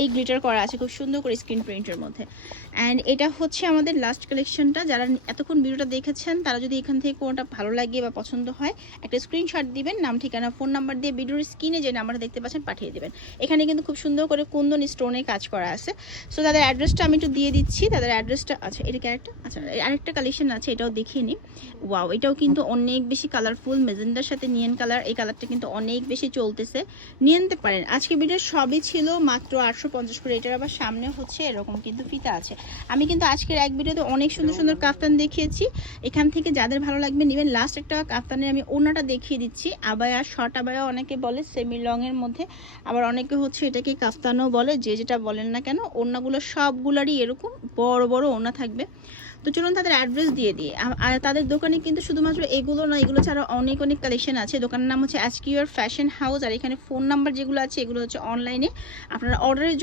এই গ্লিটার করা আছে খুব সুন্দর করে স্ক্রিন প্রিন্টের মধ্যে। অ্যান্ড এটা হচ্ছে আমাদের লাস্ট কালেকশনটা। যারা এতক্ষণ ভিডিওটা দেখেছেন তারা যদি এখান থেকে কোনোটা ভালো লাগে বা পছন্দ হয় একটা স্ক্রিনশট দিবেন, নাম ঠিকানা ফোন নাম্বার দিয়ে ভিডিওর স্ক্রিনে যে নাম্বারটা দেখতে পাচ্ছেন পাঠিয়ে দেবেন। এখানে কিন্তু খুব সুন্দর করে কুন্দন স্টোনে কাজ করা আছে। সো তাদের অ্যাড্রেসটা আমি একটু দিয়ে দিচ্ছি। তাদের অ্যাড্রেসটা আচ্ছা এটা ক্যারেক্টার, আচ্ছা আরেকটা কালেকশন আছে এটাও দেখিয়ে নিই। ওয়াও, এটাও কিন্তু অনেক বেশি কালারফুল, মেজেন্ডার সাথে নিয়ন কালার। এই কালারটা কিন্তু অনেক বেশি চলতেছে, নিয়ে নিতে পারেন। আজকে ভিডিওর সবই ছিল মাত্র 850 করে। এটার আবার সামনে হচ্ছে এরকম কিন্তু ফিতা আছে। আমি কিন্তু আজকের এক ভিডিওতে অনেক সুন্দর সুন্দর কাফতান দেখিয়েছি, এখান থেকে যাদের ভালো লাগবে নেবেন। লাস্ট একটা কাফতানের আমি ওড়নাটা দেখিয়ে দিচ্ছি। আবায়া, শর্ট আবায়া অনেকে বলে, সেমি লংয়ের মধ্যে, আবার অনেকে হচ্ছে এটাকে কাফতানও বলে, যে যেটা বলেন না কেন। ওড়নাগুলো সবগুলারই এরকম বড় বড় ওড়না থাকবে। তো চলুন তাদের অ্যাড্রেস দিয়ে দিই। আর তাদের দোকানে কিন্তু শুধুমাত্র এগুলো না, এগুলো ছাড়া অনেক অনেক কালেকশন আছে। দোকানের নাম হচ্ছে আজকিউর ফ্যাশন হাউস। আর এখানে ফোন নাম্বার যেগুলো আছে এগুলো হচ্ছে অনলাইনে আপনারা অর্ডারের